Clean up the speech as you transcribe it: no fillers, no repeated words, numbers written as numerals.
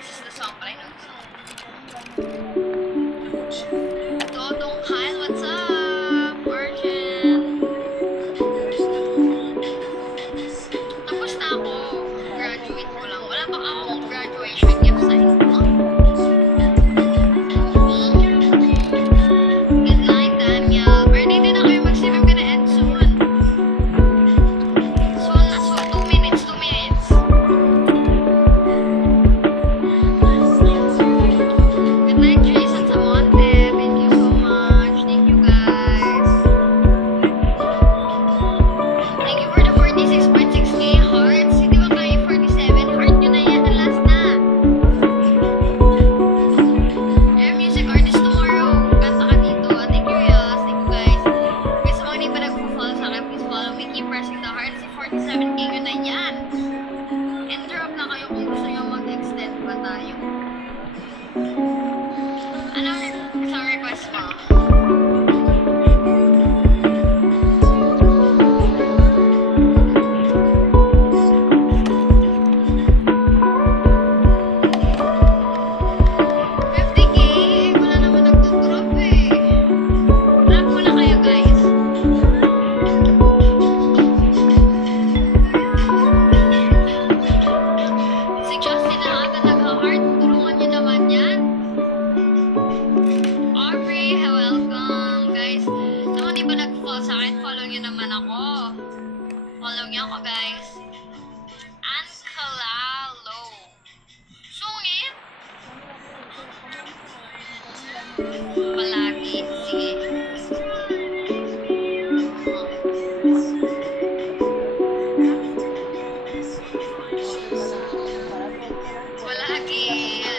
this is the song, but I know the song. Dodong Kyle, what's up? Virgin. Tapos na ako. Graduate ko lang. Wala pa akong graduation gift sa inyo. Good night, Daniel. Birthday din ako yung mag-save. I'm gonna end soon. Soon na soon. 2 minutes. 2 minutes. Good night, Jason Samonte. Thank you so much. Thank you, guys. Thank you for the 46.6k hearts. Hindi ba kayo 47? Heart nyo na yan. Last na. Yeah, music artist tomorrow. Kanta ka dito. Thank you, Rios. Thank you, guys. Guys, sa mga hindi pa nag-follow sa akin, please follow me. Keep pressing the heart. Si 47k nyo na yan. Interrupt na kayo kung gusto nyo mag-extend pa tayo. Anong isang request mo? $50K? Wala naman nagdodrop eh. Drop muna kayo, guys. Si Justin na ata nag-heart. Tulungan niyo naman yan. Aubrey, welcome. Guys, sa mga di ba nag-follow sa akin, follow niyo naman ako. Follow niyo ako, guys. Ankalalo. Sungit? Palagi. Sige. Palagi.